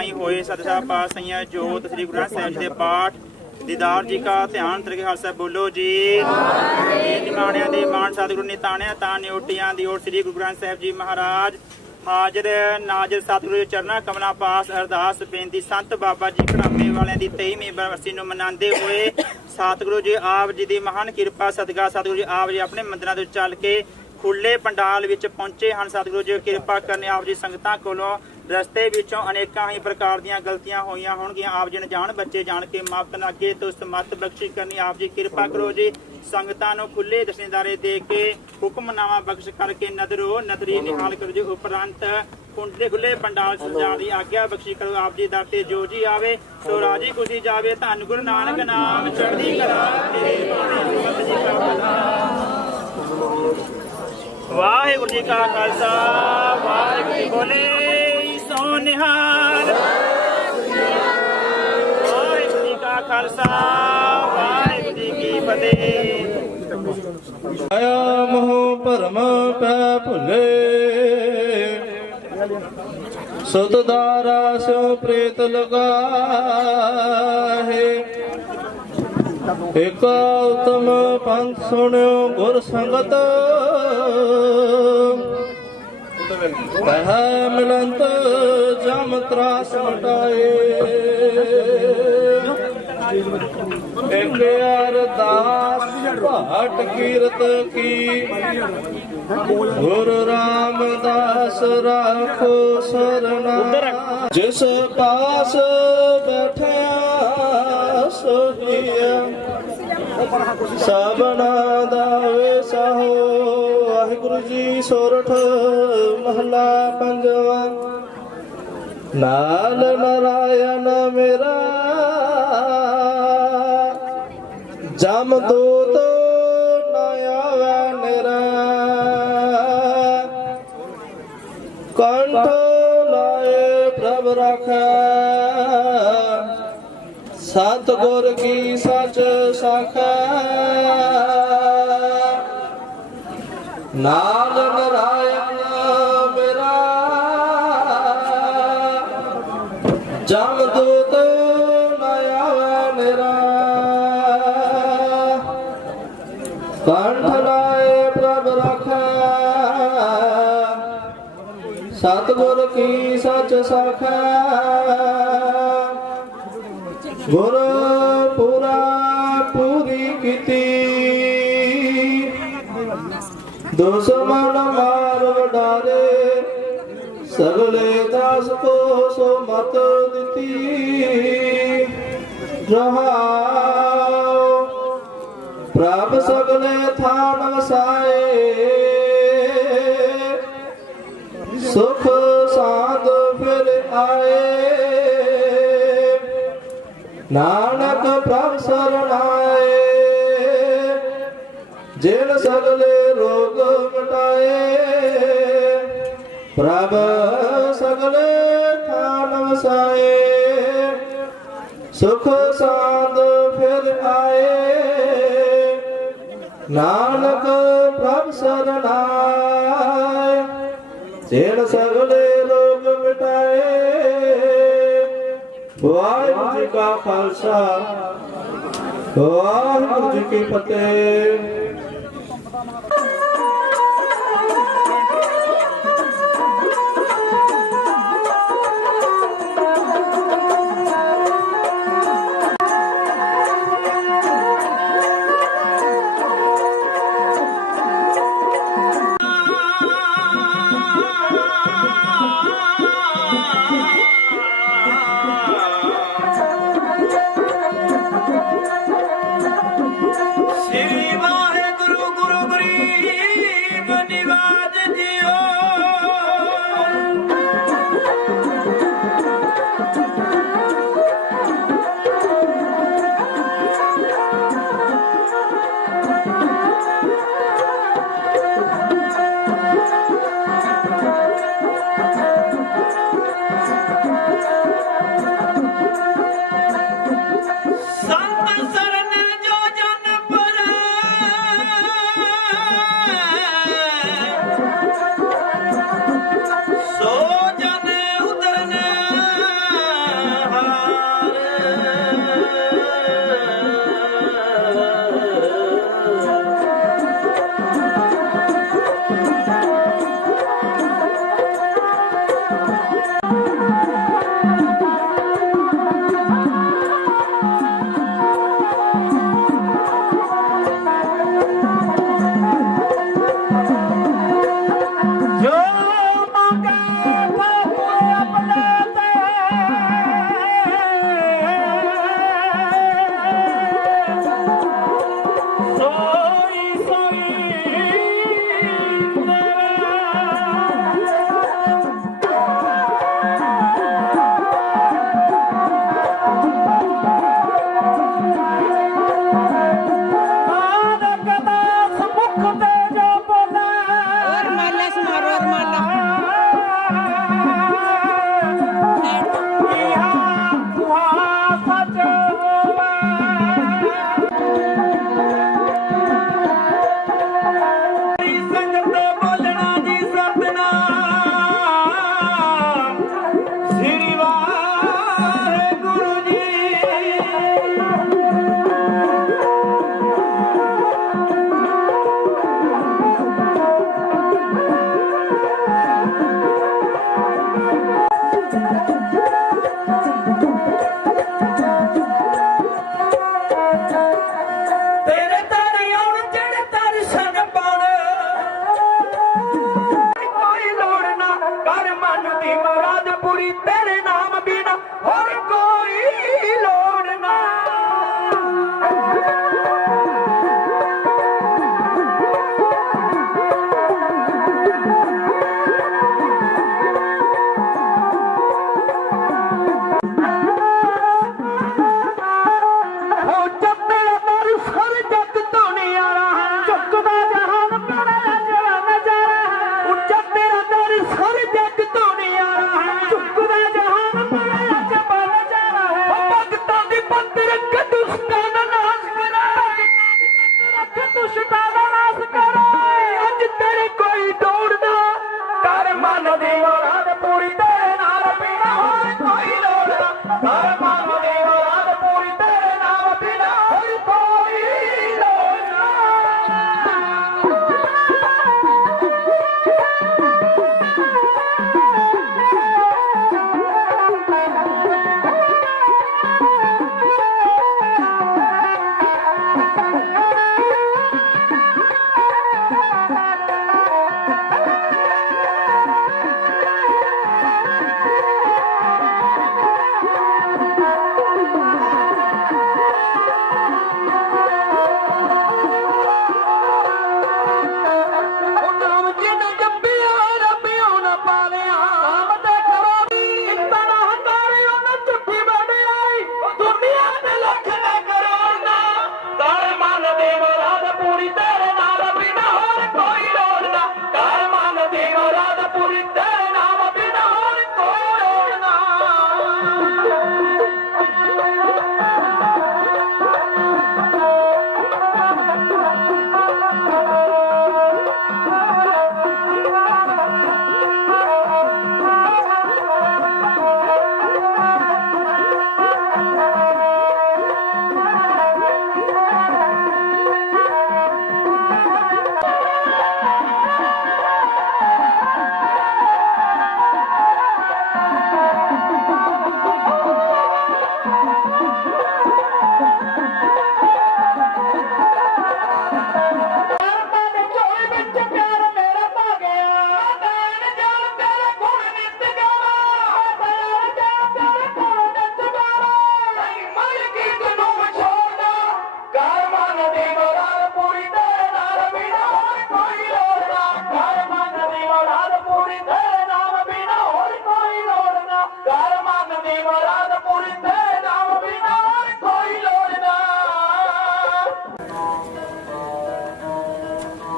नाई होए सतसा पातशाहियां जोत श्री गुरु ग्रंथ साहिब जी के पाठ दीदार जी का ध्यान तरके खालसा बोलो जी जमाणिया दे मान सतगुरु निताणिया तां न्योटियां दी ओर श्री गुरु ग्रंथ साहिब जी महाराज हाजर नाजर सतगुरु चरणा कमला पास अरदास बेनती संत बाबा जी घड़ामे वालियां दी 23ਵੀਂ बरसी ਨੂੰ ਮਨਾਉਂਦੇ ਹੋਏ सतगुरु जी आप जी ਦੀ महान किरपा सदका सतगुरु जी आप जी अपने ਮੰਦਿਰਾਂ ਤੋਂ ਚੱਲ ਕੇ खुले पंडाल विच पहुंचे हैं। सतगुरु जी किरपा करने आप जी संगतां कोलों रस्ते विचों अनेकां ही प्रकार दीयां गलतियां होईयां होणगीयां आप जी ने जान बच्चे जान के माफ करना अगे तो समर्थ बख्शिश करनी आप जी किरपा करो जी संगतां नूं खुले दर्शनदारे दे के हुक्मनामा बख्श करके नदरो नदरी निहाल करो जी उपरंत खुले पंडाल सजा दी आग्या बख्शी करो आप जी दर ते जो जी आवे सो राजी खुशी जावे धन गुरु नानक नाम चढ़दी कला तेरे बाणी सुमत जी का भला वाहिगुरु जी का खालसा वाहिगुरु जी बोले सो निहाल वाहिगुरु जी का खालसा वाहिगुरु जी की फतेह। आया मोह भरम पै भुले सुतदारा स्यो प्रेत लगाहे एक उत्तम पंथ सुनियो गुर संगत कह मिलंत जम त्रास मटाए एक अरदास भाट कीरत की गुरु रामदास राखो सरना जिस पास बैठया सोहिया सबना दावे साहो। वाहिगुरु जी सोरठ महला पंजवा नाल नारायण मेरा जम दूत न आवे नेरा कंठ लाए प्रभ रखै सतगुर की सच साखै नाल नारायण मेरा जम दूत न आवे नेरा कंठ लाए प्रभ रखै सतगुर की सच साखै गुर पूरा पूरी कीती दुश्मन मार वडारे सगले दास को सो मत दिती रहाओ प्रभ सगले थान वसाए सुख साध फिर आए नानक प्रभ शरणाए जिन सगले रोग मिटाए प्रभ सगले थान वसाए सुख साध फिर आए नानक प्रभ शरणाए जिन सगले रोग मिटाए। वाहिगुरु जी का खालसा वाहिगुरु जी की फतेह। श्री वाहिगुरु गुरु गुरी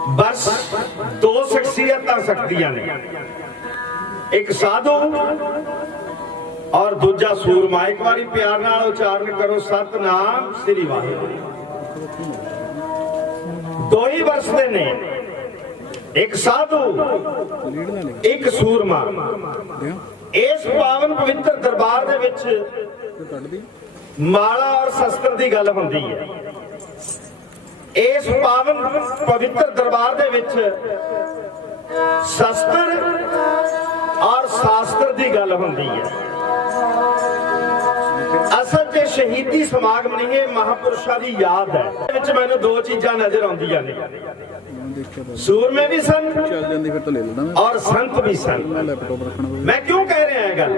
बस दो शख्सियत सकदियां ने, एक साधु और दूजा सूरमा। एक बारी प्यार नाल उच्चारण करो, सतनाम श्री वाहिगुरू। दो ही वरसदे ने, एक साधु एक सूरमा। इस पावन पवित्र दरबार दे विच माला और शस्त्र की गल हुंदी है। इस पावन पवित्र दरबार दे विच शस्त्र और शास्त्र की गल हुंदी है। असल च शहीदी समागम नहीं है, महापुरुषों की याद है। मैंने दो चीजां नजर आउंदियां ने, सूरमे भी सन और संत भी सन। मैं क्यों कह रहा है गल,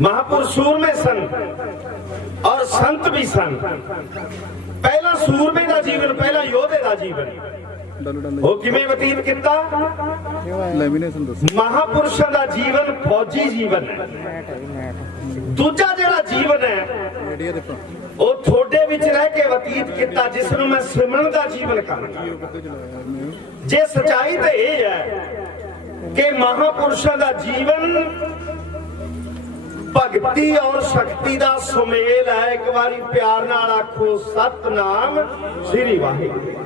महापुरुष सूरमे सन और संत भी सन। पहला सूरमे का जीवन, पहला योधे का जीवन वो किवें बतीत किया। महापुरुषों का जीवन फौजी जीवन है। दूजा जिहड़ा जीवन है वो थोड़े विच रह के बतीत किया, जिसनूं मैं सिमरन का जीवन कहना। जे सच्चाई तो यह है कि महापुरुषों का जीवन भगती और शक्ति का सुमेल है। एक बारी प्यार नाल आखो, सतनाम श्री वाहिगुरू।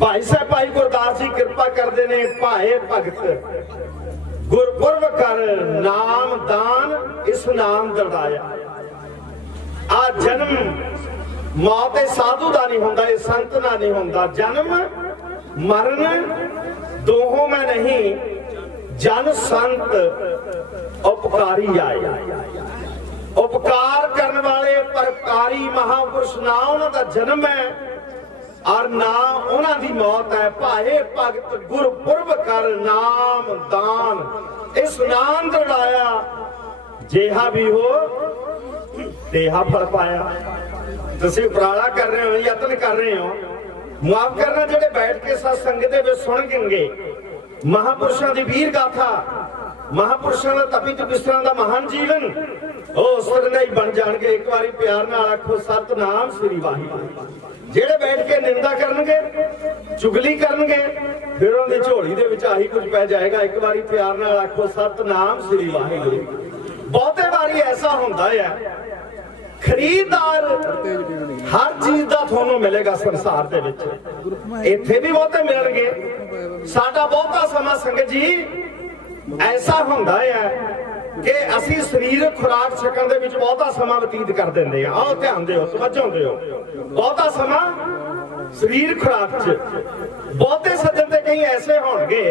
भाई साहब भाई गुरदास जी कृपा करते ने, भाए भगत गुरपुरब कर नाम दान इस नाम दर्दाया। आ जन्म मौत साधु का नहीं होंदा, ये संत ना नहीं होंदा। जन्म मरण दोहों में नहीं, जन संत उपकारी आए। उपकार करने वाले परोपकारी महापुरुष ना उन्होंने जन्म है और ना उन्होंने मौत है। भाए भगत गुरपुरब कर नाम दान इस नाम दृढ़ाया। जेहा भी हो तेहा फल पाया। तुसीं उपराला कर रहे हो, यत्न कर रहे हो, मुआफ करना जेडे बैठ के सत्संग दे विच सुणगे महापुरुषों की वीर गाथा, महापुरुषों का तपी तपस्या का महान जीवन, उस तरह ही बन जाएंगे। एक बारी प्यार नाल आखो, सतनाम श्री वाहिगुरू। जेडे बैठ के निंदा करनगे, चुगली करनगे, फिर उनकी झोली दे विच आही कुछ पै जाएगा। एक बारी प्यार नाल आखो, सतनाम श्री वाहिगुरू। बहुते बारी ऐसा होंदा है, खरीदार हर चीज का थोनों मिलेगा संसार दे विच, इत्थे भी बहुते मिलणगे। साडा बहुता समा संगत जी ऐसा होंदा है कि असी शरीरक खुराक छकण दे विच बहुता समा बतीत कर दिंदे आ। आओ ध्यान दिओ, तवज्जो दिओ। बहुता समा शरीर खुराक च। बहुते सज्जन ते कई ऐसे होणगे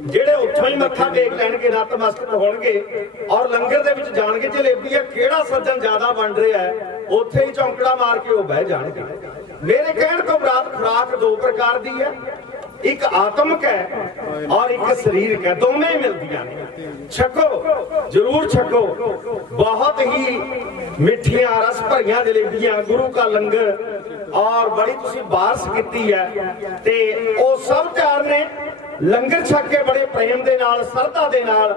ਜਿਹੜੇ ਉੱਥੋਂ ਹੀ ਮੱਥਾ ਟੇਕ ਲੈਣਗੇ, ਨਤਮਸਤਕ ਹੋਣਗੇ ਔਰ ਲੰਗਰ ਦੇ ਵਿੱਚ ਜਾਣਗੇ। ਜਲੇਬੀਆਂ ਕਿਹੜਾ ਸੱਜਣ ਜ਼ਿਆਦਾ ਵੰਡ ਰਿਹਾ ਹੈ, ਉੱਥੇ ਹੀ ਚੌਂਕੜਾ ਮਾਰ ਕੇ ਉਹ ਬਹਿ ਜਾਣਗੇ। ਮੇਰੇ ਕਹਿਣ ਤੋਂ ਮੁਰਾਦ ਖੁਰਾਕ ਦੋ ਪ੍ਰਕਾਰ ਦੀ ਹੈ, ਇੱਕ ਆਤਮਿਕ ਹੈ ਔਰ ਇੱਕ ਸਰੀਰਕ ਹੈ। ਦੋਵੇਂ ਹੀ ਮਿਲਦੀਆਂ ਨੇ। ਛਕੋ, ਜ਼ਰੂਰ ਛਕੋ। ਬਹੁਤ ਹੀ ਮਿੱਠੀਆਂ ਰਸ ਭਰੀਆਂ ਜਲੇਬੀਆਂ, ਗੁਰੂ का ਲੰਗਰ ਔਰ ਬੜੀ ਤੁਸੀਂ ਬਾਰਸ ਕੀਤੀ ਹੈ ਤੇ ਉਹ ਸਭ ਤਿਆਰ ਨੇ। लंगर छक के बड़े प्रेम दे नाल, सरदा दे नाल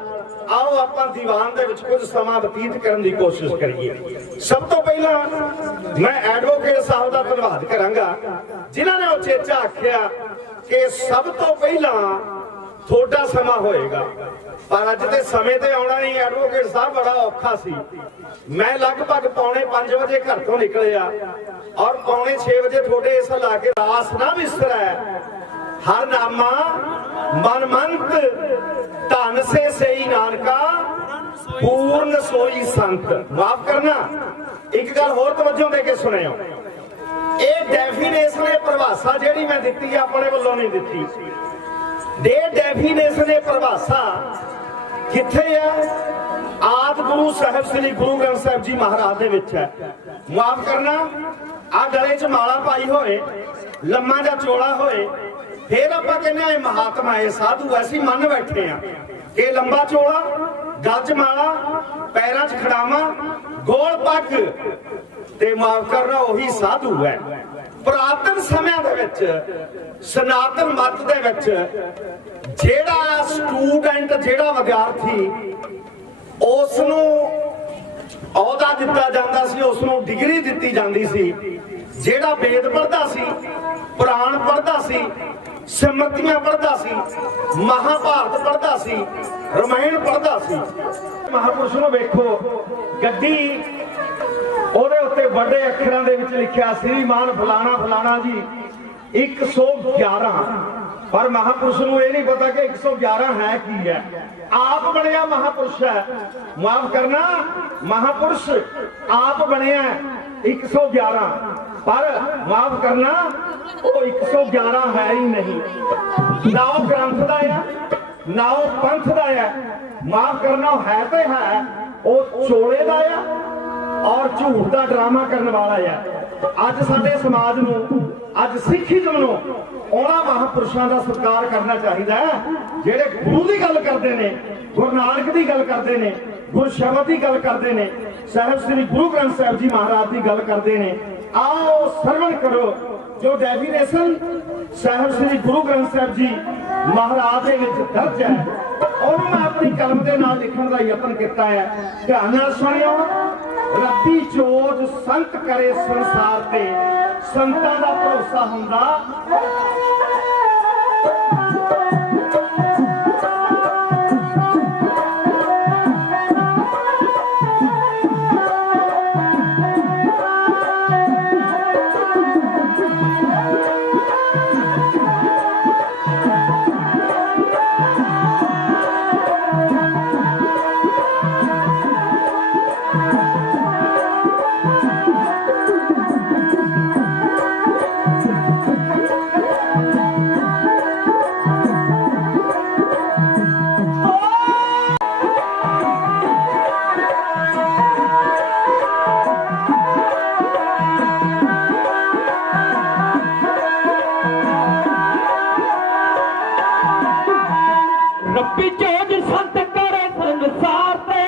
आओ आपां दीवान दे विच कुछ समा बतीत करने की कोशिश करिए। सब तो पहला मैं एडवोकेट साहब का धन्यवाद करांगा, जिन्हां ने उचेचा आख्या कि सब तो पहला थोड़ा समा होएगा, पर अज दे समय ते आउणा नहीं। एडवोकेट साहब बड़ा औखा सी। मैं लगभग 4:45 बजे घर तो निकलिया और 5:45 बजे थोड़े इस ला के रास ना बिसरा हर नामा मनमंत धन से सही नानका पूर्ण सोई संत। माफ करना, एक गल होर तवज्जो दे के सुनियो। ये डेफिनेशन है, परिभाषा जेड़ी मैं दित्ती है अपने वल्लों नहीं दित्ती। दे डेफिनेशन है, परिभाषा किथे है? आदि गुरु साहब श्री गुरु ग्रंथ साहब जी महाराज दे विच है। माफ करना, आ गले च माला पाई होए, लम्मा जा चोला होए, फिर आप कहने महात्मा है, साधु ऐसी मन बैठे हैं कि लंबा चोला, गज माला, पैरों च खड़ावा, गोल पग ते माफ करना वही साधु है। पुरातन समय दे विच, सनातन मत दे विच जेड़ा स्टूडेंट, जेड़ा विद्यार्थी उसनूं अहुदा दिता जाता सी, उसनूं डिग्री दिती जाती सी। जेड़ा वेद पढ़दा सी, पुराण पढ़दा सी, ਸਿਮਰਤੀਆਂ ਪੜ੍ਹਦਾ ਸੀ, ਮਹਾਭਾਰਤ ਪੜ੍ਹਦਾ ਸੀ, ਰਮਾਇਣ ਪੜ੍ਹਦਾ ਸੀ। ਮਹਾਪੁਰਸ਼ ਨੂੰ ਵੇਖੋ, ਗੱਡੀ ਉਹਦੇ ਉੱਤੇ ਵੱਡੇ ਅੱਖਰਾਂ ਦੇ ਵਿੱਚ ਲਿਖਿਆ ਸ੍ਰੀਮਾਨ ਫਲਾਣਾ ਫਲਾਣਾ ਜੀ 111। पर महापुरुष ਨੂੰ ਇਹ ਨਹੀਂ ਪਤਾ ਕਿ 111 ਹੈ ਕੀ ਹੈ। ਆਪ ਬਣਿਆ ਮਹਾਪੁਰਸ਼ ਹੈ। ਮਾਫ ਕਰਨਾ, ਮਹਾਪੁਰਸ਼ ਆਪ ਬਣਿਆ 111, पर माफ करना वो 111 है ही नहीं। ना वो ग्रंथ का है, ना वो पंथ का है। माफ करना है तो है वो चोले का है और झूठ का ड्रामा करने वाला है। अज साडे समाज नूं, अज सिखिज्म नूं उन्हां महापुरुषां दा सत्कार करना चाहिए जिहड़े गुरु की गल करते हैं, गुरु नानक की गल करते हैं, गुरु शब्द की गल करते हैं, साहिब श्री गुरु ग्रंथ साहिब जी महाराज की गल करते हैं। आओ श्रवण करो जो डेफिनेशन साहिब श्री गुरु ग्रंथ साहिब जी महाराज दे विच दर्ज है, और मैं अपनी कलम के नाल लिखण का यत्न किया है। ध्यान नाल सुनियो। रब्बी चोज संत करे संसार ते, संतां दा भरोसा हुंदा रब्बी चोज संत करे संसार ते,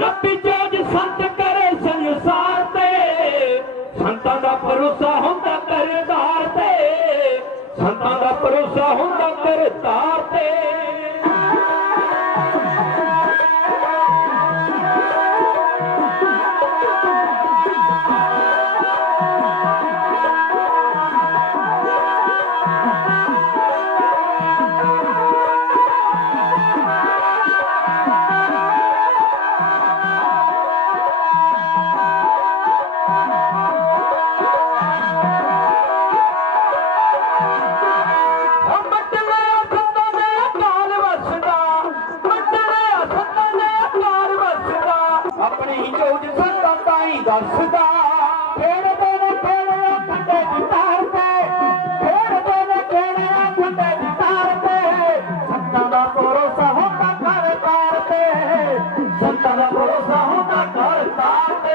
रब्बी चोज संत करे संसार ते, संतां दा भरोसा हुंदा करतार ते, संतां दा भरोसा हुंदा करतार ते। अपनी चोज संतां ताईं दसदा, खेड़दे ने खेड़े खंडे दी तार ते, खेड़दे ने खेड़े खंडे दी तार ते, संतां दा भरोसा हुंदा घर तार ते, संतां दा भरोसा हुंदा घर तार ते।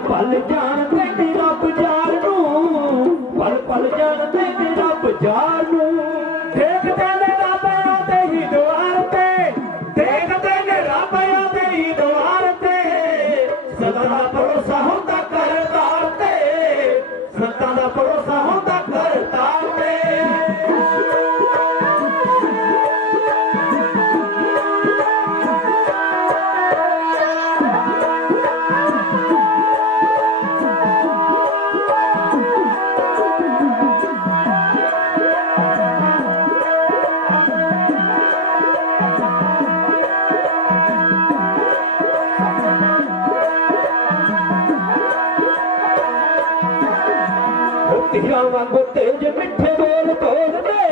पल जानते ने रब जार नूं, पल पल जानते ने रब जार नूं, देखते ने रब आते ही द्वार ते, देखते ने रब आते ही द्वार ते, सदा दा भरोसा हुंदा करतार ते, सदा दा भरोसा हुंदा करतार ते। तेरा वांगो तेज मिठे बोल बोल दे,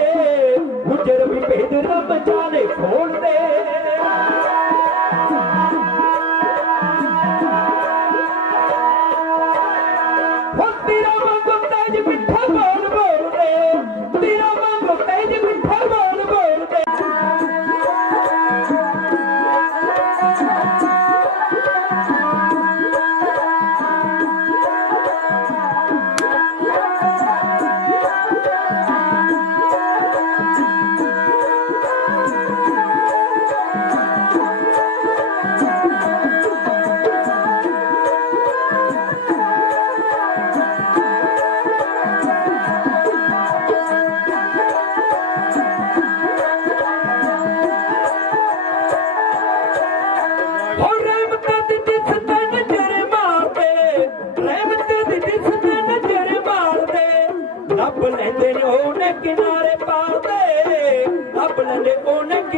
गुजर भी भेद रब जाने खोल दे। तेरा वांगो तेज मिठा बोल बोल दे, तेरा वांगो तेज मिठा बोल बोल दे।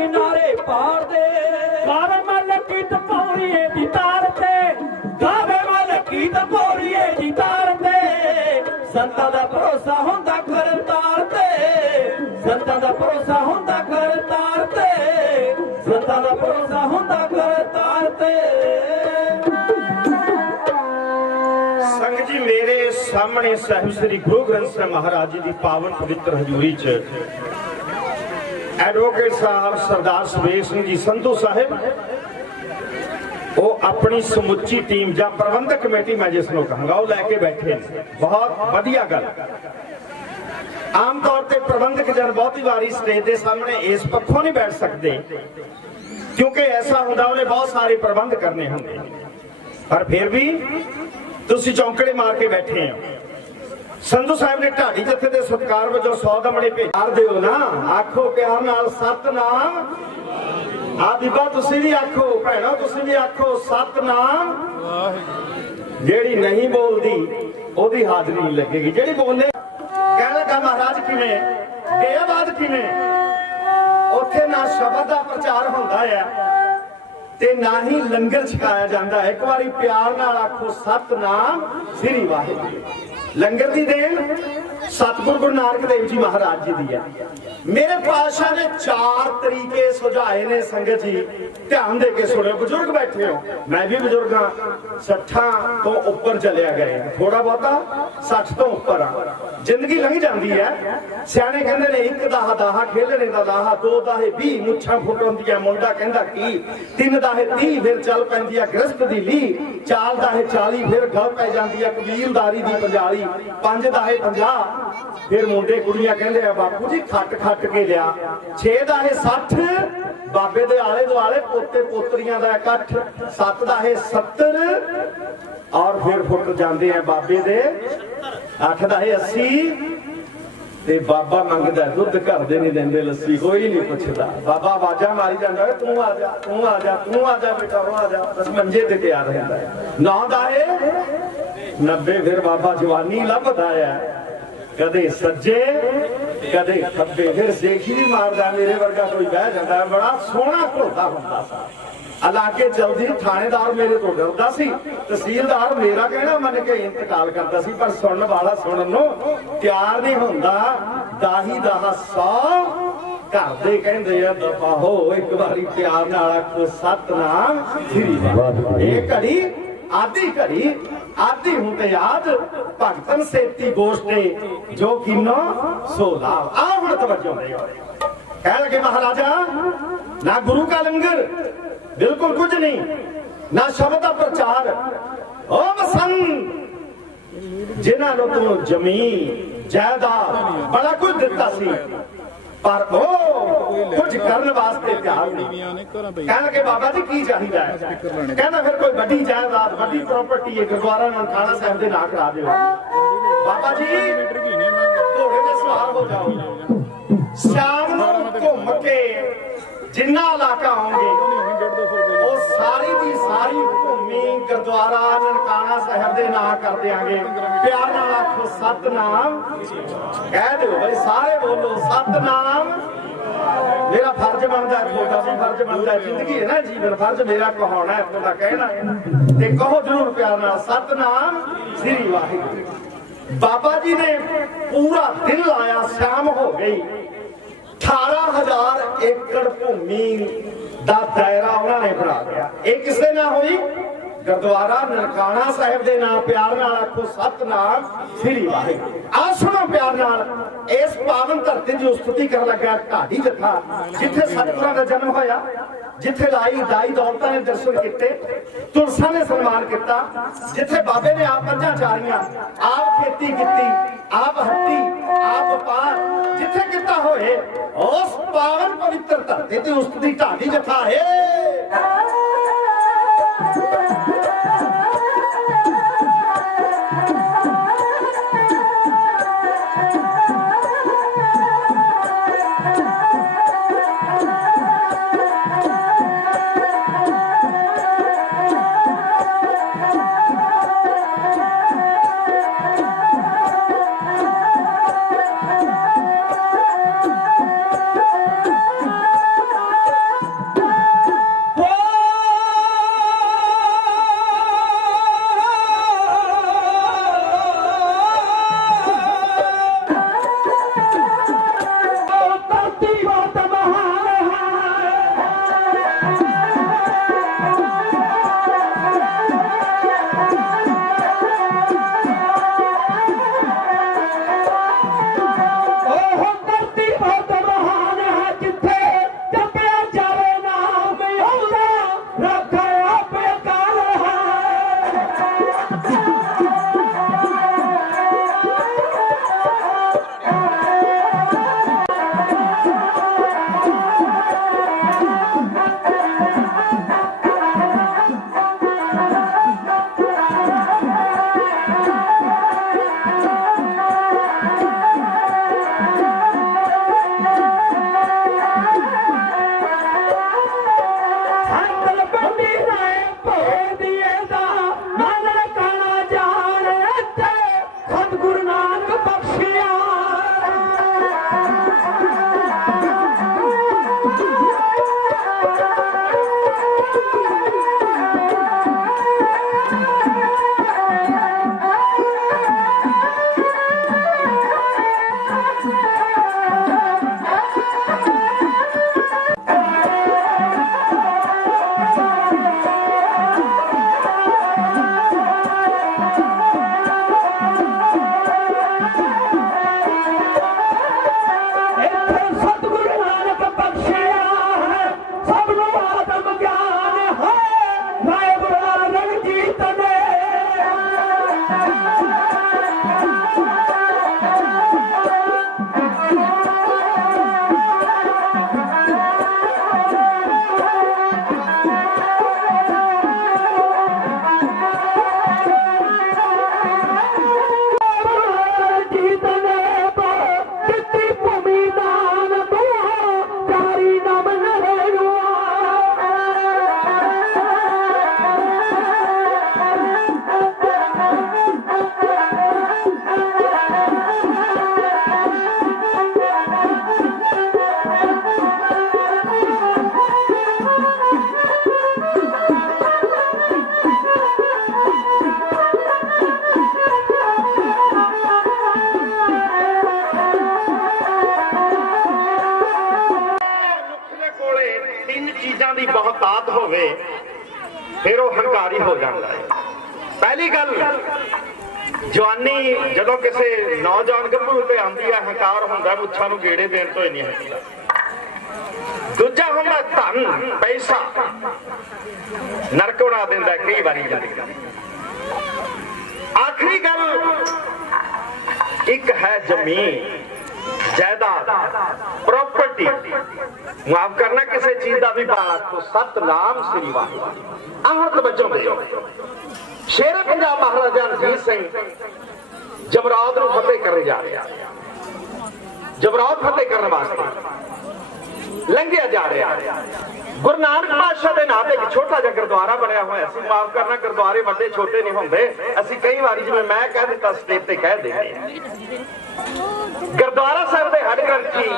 नारे पार दे गावे मल गीत पौड़िए दी तार ते गावे मल गीत पौड़िए दी तार ते संतां दा भरोसा हुंदा करतार ते संतां दा भरोसा हुंदा करतार ते संतां दा भरोसा हुंदा करतार ते। संगत जी मेरे सामने साहिब श्री गुरु ग्रंथ ਸਾਹਿਬ महाराज जी की पावन पवित्र हजूरी च एडवोकेट साहब सरदार सुबेश सिंह जी संधू साहिब वो अपनी समुची टीम या प्रबंधक कमेटी मैं जिसनों कहूंगा वो लैके बैठे हैं। बहुत वधिया गल। आम तौर पर प्रबंधक जन बहुत बारी स्टेज के सामने इस पक्षों नहीं बैठ सकते क्योंकि ऐसा होता उन्हें बहुत सारे प्रबंध करने होंगे, पर फिर भी तुसी चौंकड़े मार के बैठे हो। संधू साहब ने ढाडी जत्थे दे सत्कार वजों 100 दमड़े भेज दिओ ना, आखो प्यार नाल सतनाम। आ बीबा तुसी भी आखो, भैणो तुसी भी आखो सतनाम। जेड़ी नहीं बोलदी ओदी हाजरी नहीं लगेगी, जेड़ी बोले कह लगा महाराज किवें बेअबाद किवें। उत्थे ना शब्द दा प्रचार हुंदा है ते ना ही लंगर छकाया जाता है। एक बारी प्यार नाल आखो सतनाम श्री वाहिगुरू। लंगर की देन सतगुरु गुरु नानक देव जी महाराज जी दी है। मेरे पातशाह ने 4 तरीके सुझाए ने। संगत जी ध्यान दे के सुनो, बुजुर्ग बैठे हो, मैं भी बुजुर्ग हाँ, 60 तो ऊपर चलिया गए, थोड़ा बहुता 60 तो ऊपर आ। जिंदगी लंघ जाती है। सियाने कहते ने 1 दाहा दाहा खेलने का दाहा, 2 दाहे 20 मुच्छां फुट होंदियां मुंडा कहंदा की, 3 दाहे 30 फिर चल पैंदी है गृहस्थ दी ली, 4 दाहे 40 फिर गल पै जाती है कबीलदारी दी 45, 5 दाहे 50 फिर मुंडे कुड़ियां कहंदे आ बापू जी खट खट के लिया, 6 दाहे 60 बाबे दे आले दुआले पोते पोतरियां दा इकट्ठ, 7 दाहे 70 और फिर फुट जाते हैं बाबे दे 8 दाहे 80 ते बाबा मंगदा दुध घर दे नहीं देंदे लस्सी, कोई नहीं पुछदा। बाबा आवाजा मारी जांदा है तू आ जा तू आ जा तू आ जा बेटा वो आ जा, बस मंजे ते तैयार रहंदा है। 9 दाहे 90 फिर बाबा जवानी लभदा है, कदे सज्जे कदे खब्बे, फिर सेखी भी मारदा। मेरे वर्गा कोई बह जाता है, बड़ा सोहना घोड़ा हुंदा सा। इलाके चलदी थानेदार मेरे तो डरदा सी, तहसीलदार मेरा कहना मन के इंतकाल करता सी, पर सुनने वाला सुनन नूं तैयार नहीं हुंदा। दाही दाहा 100 घर दे कहंदे आ दफा हो, एक बारी प्यार नाल आखो सतनाम श्री वाहिगुरू। ये घड़ी आदि घड़ी आदि होते याद भगतन सेती गोष्ठे जो किनो सो लाभ। आ हुण तवज्जो देओ। कह लगे महाराजा ना गुरु का लंगर, बिल्कुल कुछ नहीं, ना शब्द का प्रचार। ओ बसंत जिन्हां नूं तूं जमीन जायदाद बड़ा कुछ दिता सी, पर ओ कुछ करने वास्ते तैयार नहीं। कह लगे बाबा जी की चाहिदा है? कहना फिर कोई बड़ी जायदाद बड़ी प्रॉपर्टी है गुरुद्वारा ननकाना साहिब दे नां करा दिओ। बाबा जी घोड़े ते सवार हो जाओ, शाम नूं घुम के जिन्ना इलाका आओगे वो सारी दी सारी भूमि गुरुद्वारा ननकाना साहिब दे नां कर देंगे। प्यार नाल आखो सतनाम, कह दो भाई सारे बोलो सतनाम। मेरा फर्ज बनता है, छोटा सा फर्ज बनता है, जिंदगी है ना जीवन, फर्ज मेरा कहाना है, तुहाडा कहना है ते कहो जरूर प्यार नाल सतनाम श्री वाहिगुरू। बाबा जी ने पूरा दिन लाया, शाम हो गई, 18,000 एकड़ भूमि दा दायरा उन्होंने बना दिया। एक किसे ना हुई गुरुद्वारा ननकाना साहिब दे नाम। प्यार नाल आखो सतनाम श्री वाहिगुरू। आ सुनो प्यार नाल, इस पावन धरती की स्तुति कर लगा ढाडी जत्था, जिथे सतगुरां दा जन्म होया, जिथे लाई दाई दौलतां ने दर्शन किते, तुलसा ने सन्मान किया, जिथे बाबे ने आप मझां चारियां, आप खेती की, आप हट्टी, आप व्यापार जिथे किता होए, उस पावन पवित्र धरती ते स्तुति ढाडी जत्था है। ਭੋਰ ਦੀਏ ਦਾ ਨਾਨਕ ਕਾਣਾ ਜਾਣ ਇੱਥੇ ਸਤਿਗੁਰੂ ਨਾਨਕ ਬਖਸ਼ਿਆ चीज़ों की बहुतात होवे फिर वो हंकारी हो जाता है। पहली गल जवानी जदों किसी नौजवान गभरू पे आती है हंकार होंदा मुच्छां नूं गेड़े देण तो ही नहीं है। दूजा होंदा धन पैसा नरक बना दिंदा कई बारी जिंदगी। आखिरी गल एक है जमीन जायदाद प्रॉपर्टी माफ करना किसी चीज का भी भाड़ा तो सतनाम श्री वाहिगुरू। आहत बच्चों शेरे पंजाब महाराजा रणजीत सिंह जमरौद नूं फतेह करने जा रहा। जमरौद फतेह करने वास्ते लंघिया जा रहा। गुरु नानक पातशाह के नाम एक छोटा जिहा गुरुद्वारा बनया हुआ है। माफ करना गुरुद्वारे बड़े छोटे नहीं होंगे। असीं कई बार जिवें मैं कह दिता स्टेज ते कह देंगे। गुरुद्वारा साहिब के हर ग्रंथी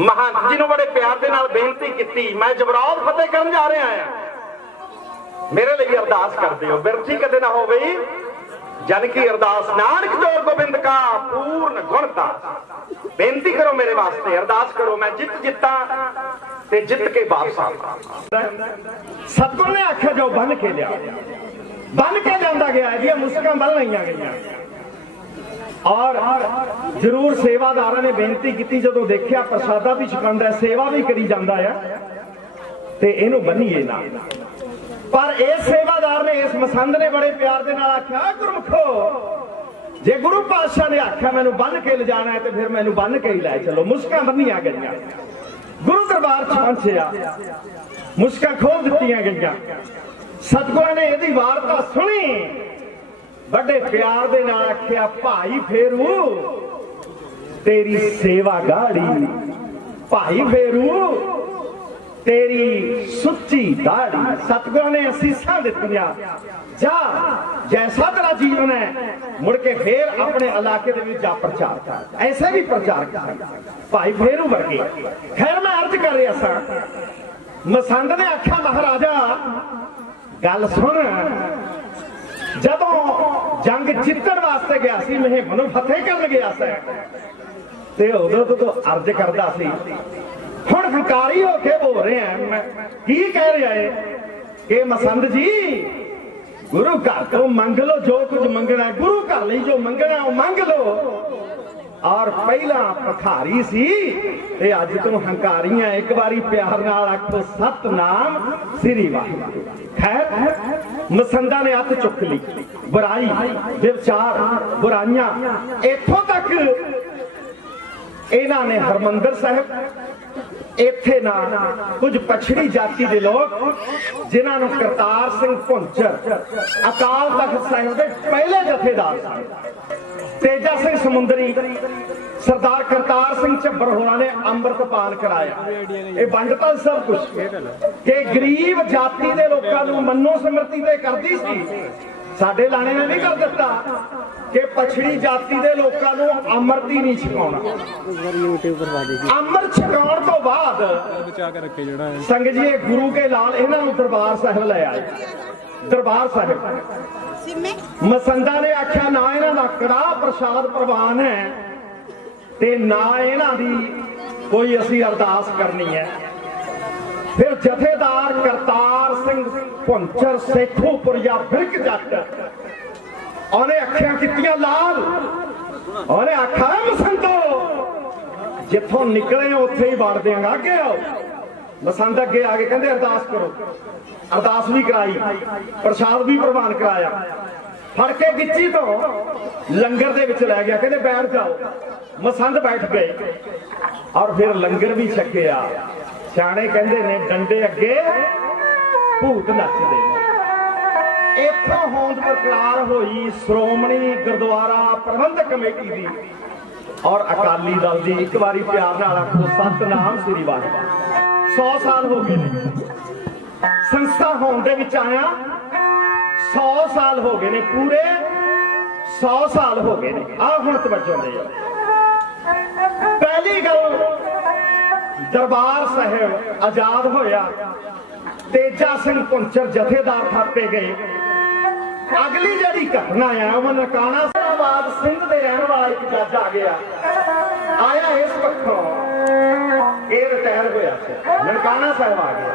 महान जी ने बड़े प्यार के नाल बेनती की मैं जमरौद फतेह करन जा रहा हां मेरे लिए अरदास कर दिओ। बिरथी कदे ना हो गई जन की अरदास नानक जोर गोबिंद का पूर्ण गुणता बेनती करो मेरे वास्ते अरदास करो मैं जित जिता ते जित के वापस आवां। सतगुरु ने आख्या जो बन के लिया बन के लिया गया जी मुस्कां बन लईआं गईआं और जरूर सेवादारा ने बेनती की जो देखा प्रसादा भी छकांदा सेवा भी करी जाता है ते इनू बनीए ना। पर इस सेवादार ने इस मसंद ने बड़े प्यार के नाल आख्या गुरमुखो जे गुरु पातशाह ने आख्या मैनू बन के ले जाना है तो फिर मैनू बन के ही लै चलो। मुस्कां बनीआं गईआं गुरु दरबार च पहुंचिया मुस्कां खोल दित्तियां गईआं। सतगुरू ने इहदी वार्ता सुनी बड़े प्यार दे नाल आख्या भाई फेरू तेरी सेवा गाड़ी भाई फेरू तेरी सुच्ची दाढ़ी। सतगुरू ने असीसां दित्तियां जा जैसा तेरा जीवन है मुड़ के फिर अपने इलाके दे विच जा प्रचार कर। ऐसे भी प्रचार कर भाई फेरू वर्गे। खैर मैं अर्ज कर रहा सा मसंद ने आख्या महाराजा गल सुन जदों जंग जितण वास्ते गया सी मुहिम नूं फतेह करन गया सी ते उदों तो अर्ज करदा सी हुण हंकारी हो के बोल रहे हैं की कह रहा है कि मसंद जी गुरु घर तो मंग लो जो कुछ मंगना है गुरु घर लई जो मंगना है वो मंग लो। और पहला पखारी सी ते अज तू हंकारी है एक बारी प्यार नाल आखो सतनाम श्री वाहिगुरू। खैर मसंदा ने हथ चुक ली बुराई विचार बुराइयां इथों तक इन्हां ने हरमंदर साहिब इत्थे ना कुछ पछड़ी जाति के लोग जिन्हां नूं करतार सिंह भुंचर अकाल तख्त साहिब के पहले जथेदार सन तेजा सिंह समुंदरी, सरदार करतार सिंह झब्बर होना ने अंम੍ਰਿਤਪਾਨ कराया। ये वंडता सब कुछ कि गरीब जाति के लोगों को मनो सिमरती ते करती सी। साडे लाणे ने नहीं कर दिता कि पछड़ी जाति के लोगों को अमृत ही नहीं छकाउणा। अमृत छकाउण तो बाद संगत जी गुरु के लाल इन्हां नूं दरबार साहिब ले आए। दरबार साहिब मसंदा ने आख्या ना इन्हां दा कड़ाह प्रसाद प्रवान है ते ना इन्हां दी कोई असी अरदास करनी है। फिर जथेदार करतार सिंह भुंचर सेखोपुरिया बिरक जट उन्हें अखियां कीतियां लाल। उन्हें आखा मसंदो जिथों निकले उत्थे ही वाड़ देंगा, अगे आओ। मसंद अगे आ गए, कहते अरदास करो। अरदास भी कराई, प्रसाद भी प्रवान कराया। फड़ के गिच्ची तो लंगर दे विच लै गया, कहते बैठ जाओ। मसंद बैठ गए और फिर लंगर भी छकिया। सियाणे कहते ने डंडे अगे भूत नचदे। इथों होंद बरकरार होई श्रोमणी गुरुद्वारा प्रबंधक कमेटी दी और अकाली दल दी। एक बारी प्यार नाल आखो सतनाम श्री वाहिगुरू। 100 साल हो गए संस्था होने दे विच आया। 100 साल हो गए ने, पूरे 100 साल हो गए ने। आ हुण तवज्जो दे। पहली गल दरबार साहिब आजाद होया, तेजा सिंह भुंचर जथेदार थापे गए। अगली जी घटना है वो ननकाना साहब सिंध के रहने वाला एक जज आ गया। आया इस पक्षों ये रिटायर होया ननकाना साहब आ गया।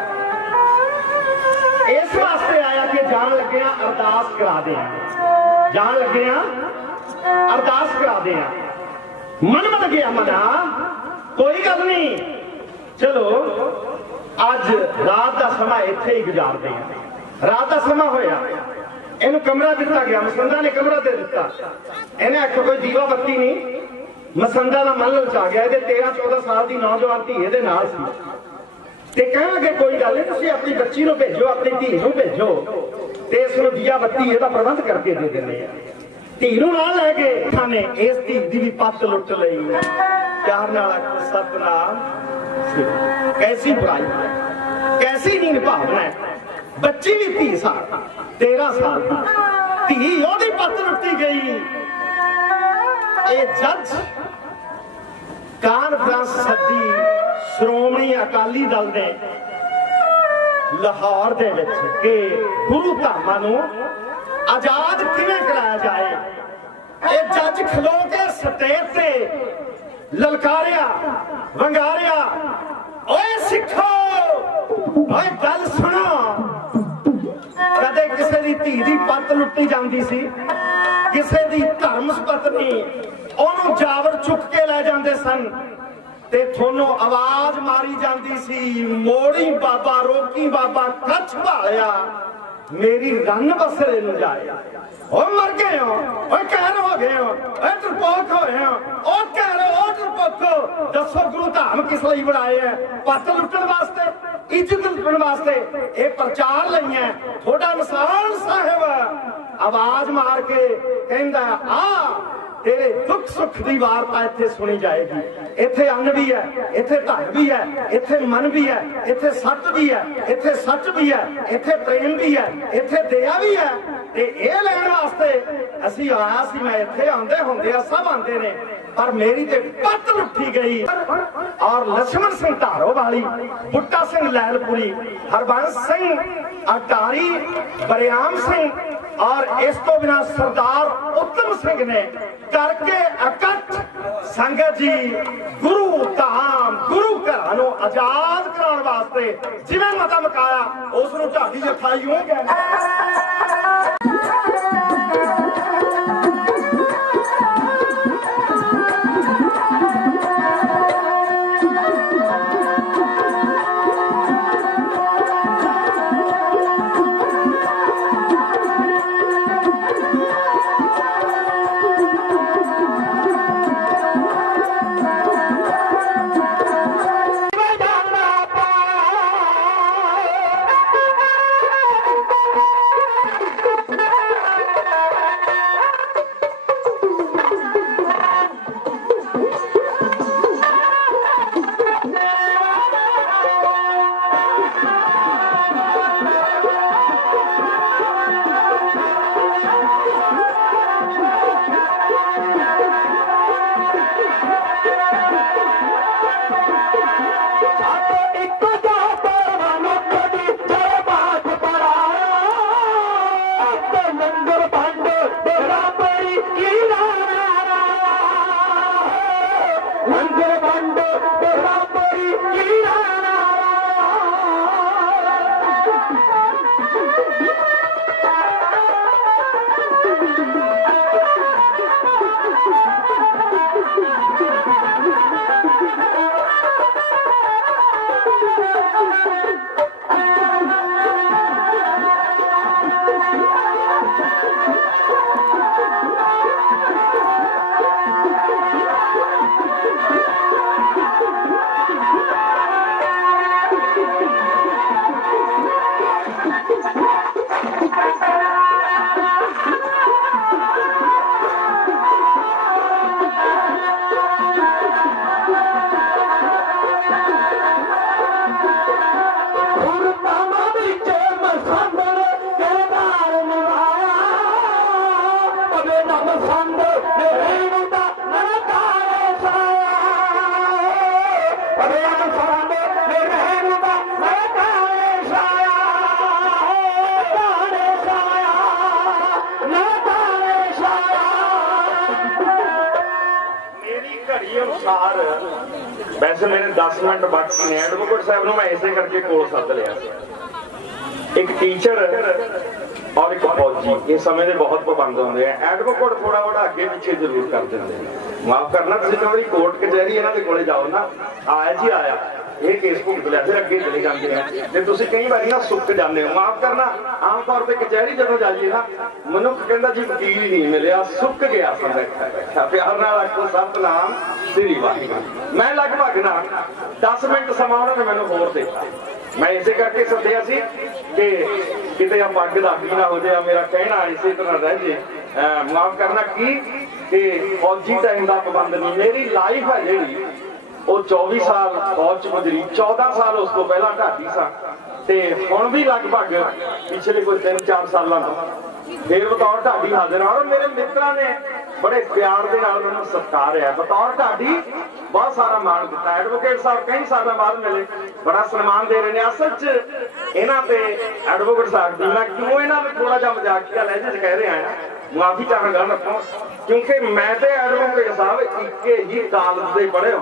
इस वास्ते आया कि जान लगे अरदास करा दे, जान लगे अरदास करा दे। मन बन गया मना, कोई गल नहीं, चलो अज रात का समा इत्थे ही गुजारते हैं। रात का समा होया, इन्हू कमरा दिता गया। मसंदा ने कमरा दे दिता। इन्हें आखो कोई दीवा बत्ती नहीं। मसंदा का मन ललचा गया। 13-14 साल की नौजवान धी दे नाल सी ते कहण लगे कोई गल नहीं, तुसीं अपनी बच्ची नूं भेजो, अपनी धी नूं भेजो ते इस नूं दिया बत्ती इहदा प्रबंध करके दे दिंदे आ। धी नूं नाल लै के खाने इस धी दी भी पत्त लुट लई। प्यार नाल आखो सतनाम। कैसी बुराई, कैसी हीन भावना है। बच्ची भी 30 साल 13 साल की धी ओदी पत्त लुटी गई। ये जज कानफ्रेंस सदी श्रोमणी अकाली दल ने लाहौर दे विच कि गुरु धामां नूं आजाद किवें कराया जाए। ये जज खलो के स्टेज ते ललकारिया वंगारिया, ओए सिखो, ओए गल सुनो। कदे किसी दी धी दी पत्त लुट्टी जांदी सी, किसी दी धर्म पत्नी ओनू जावर चुक के लै जांदे सन ते थोनों आवाज मारी जांदी सी, मोड़ी बाबा, रोकी बाबा, कच्छ भालिया मेरी रन बसरे नूं जाए। ओ मर गए हो, ओ कहर हो गए हो, ओ डरपोक होए हो, ओ कहर ओ डरपोको। दसो गुरु धाम किस लिए बनाए है? पत्त लुटण वास्ते, इज्जत लुटण वास्ते। ये प्रचार लई है। थोड़ा मसान साहिब आवाज मार के कहंदा आ तेरे दुख सुख की वार्ता इत्थे सुनी जाएगी। इत्थे अन्न भी है, इत्थे धन भी है, इत्थे मन भी है, इत्थे सत्य भी है, इत्थे सच भी है, इत्थे प्रेम भी है, इत्थे दया भी है। ते ये लैण वास्ते असीं आया सी। मैं इत्थे आंदे हुंदे सब आंदे ने, पर मेरी ते पत्त लुट्टी गई। और लक्ष्मण सिंह धारो वाली, बुट्टा सिंह लैलपुरी, हरबंस सिंह अटारी, बरियाम सिंह और इस तो बिना सरदार उत्तम सिंह ने करके इकट्ठ संगत जी गुरु धाम गुरु घर नूं आजाद कराउण वास्ते जिवें मता मकाया उस नूं ढाडी जथा यूं कहंदा। ਅਨੁਸਾਰ ਵੈਸੇ ਮੇਰੇ 10 ਮਿੰਟ ਬਾਕੀ ਨੇ। ਐਡਵੋਕੇਟ ਸਾਹਿਬ ਨੂੰ ਮੈਂ ਇਸੇ ਕਰਕੇ ਕੋਲ ਸੱਦ ਲਿਆ ਸੀ। ਇੱਕ ਟੀਚਰ ਔਰ ਇੱਕ ਫੌਜੀ ਇਹ ਸਮੇਂ ਦੇ ਬਹੁਤ ਪਾਬੰਦ ਹੁੰਦੇ ਆ। ਐਡਵੋਕੇਟ ਥੋੜਾ ਬੜਾ ਅੱਗੇ ਪਿੱਛੇ ਜ਼ਰੂਰ ਕਰ ਦਿੰਦੇ ਨੇ। ਮਾਫ ਕਰਨਾ, ਤੁਸੀਂ ਕਦੇ ਕੋਰਟ ਕਚਹਿਰੀ ਇਹਨਾਂ ਦੇ ਕੋਲੇ ਜਾਓ ਨਾ, ਆਇਆ ਜੀ ਆਇਆ ਇਹ ਕੇਸ ਭੁਗਤ ਲਿਆ, ਫਿਰ ਅੱਗੇ ਚਲੇ ਜਾਂਦੇ ਆ। ਜੇ ਤੁਸੀਂ ਕਈ ਵਾਰੀ ਨਾ ਸੁੱਕ ਜਾਂਦੇ ਹੋ, ਮਾਫ ਕਰਨਾ, ਆਮ ਤੌਰ ਤੇ ਕਚਹਿਰੀ ਜਦੋਂ ਜਾਈਏ ਨਾ ਮਨੁੱਖ ਕਹਿੰਦਾ ਜੀ ਵਕੀਲ ਨਹੀਂ ਮਿਲਿਆ, ਸੁੱਕ ਗਿਆ ਸੀ ਬੈਠਾ। ਪਿਆਰ ਨਾਲ ਆਖੋ ਸਤਿਨਾਮ ਸ੍ਰੀ ਵਾਹਿਗੁਰੂ। ਮੈਂ ਲਗਭਗ ਨਾ 10 ਮਿੰਟ ਸਮਾਂ ਉਹਨਾਂ ਨੇ ਮੈਨੂੰ ਹੋਰ ਦਿੱਤਾ। ਮੈਂ ਇਸੇ ਕਰਕੇ ਸੱਦਿਆ ਸੀ ਕਿ ਕਿਤੇ ਆ ਪੱਗ ਦਾ ਵੀ ਨਾ ਹੋ ਜਾਏ, ਮੇਰਾ ਕਹਿਣਾ ਇਸੇ ਤਰ੍ਹਾਂ ਰਹਿ ਜੇ। ਮਾਫ ਕਰਨਾ ਕੀ ਕਿ ਫੌਜੀ ਟਾਈਮ ਦਾ ਪਾਬੰਦ ਨਹੀਂ। ਮੇਰੀ ਲਾਈਫ ਹੈ ਜਿਹੜੀ ਉਹ 24 ਸਾਲ ਫੌਜ ਚ ਗੁਜ਼ਰੀ, 14 ਸਾਲ ਉਸ ਤੋਂ ਪਹਿਲਾਂ ਢਾਡੀ ਸਾਂ, ਤੇ ਹੁਣ ਵੀ ਲਗਭਗ ਪਿਛਲੇ ਕੋਈ 3-4 ਸਾਲਾਂ ਤੋਂ ਫਿਰ ਬਤੌਰ ਢਾਡੀ ਹਾਜ਼ਰ ਹਾਂ। ਔਰ ਮੇਰੇ ਮਿੱਤਰਾਂ ਨੇ ਬੜੇ ਪਿਆਰ ਦੇ ਨਾਲ ਮੈਨੂੰ ਸਤਿਕਾਰਿਆ, ਬਤੌਰ ਢਾਡੀ ਬਹੁਤ ਸਾਰਾ ਮਾਣ ਦਿੱਤਾ। ਐਡਵੋਕੇਟ ਸਾਹਿਬ ਕਈ ਸਾਲਾਂ ਬਾਅਦ ਮਿਲੇ, ਬੜਾ ਸਨਮਾਨ ਦੇ ਰਹੇ ਨੇ। ਅਸਲ ਚ ਇਹਨਾਂ ਤੇ ਐਡਵੋਕੇਟ ਸਾਹਿਬ ਦੀ ਮੈਂ ਕਿਉਂ ਇਹਨਾਂ ਨੂੰ ਥੋੜਾ ਜਿਹਾ ਮਜ਼ਾਕੀਆ ਲਹਿਜੇ ਚ ਕਹਿ ਰਿਹਾ ਹਾਂ, ਮਾਫੀ ਚਾਹਾਂਗਾ ਨਾ, ਕਿਉਂਕਿ ਮੈਂ ਤੇ ਐਡਵੋਕੇਟ ਸਾਹਿਬ ਇੱਕੇ ਹੀ ਕਾਲਜ ਦੇ ਪੜ੍ਹੇ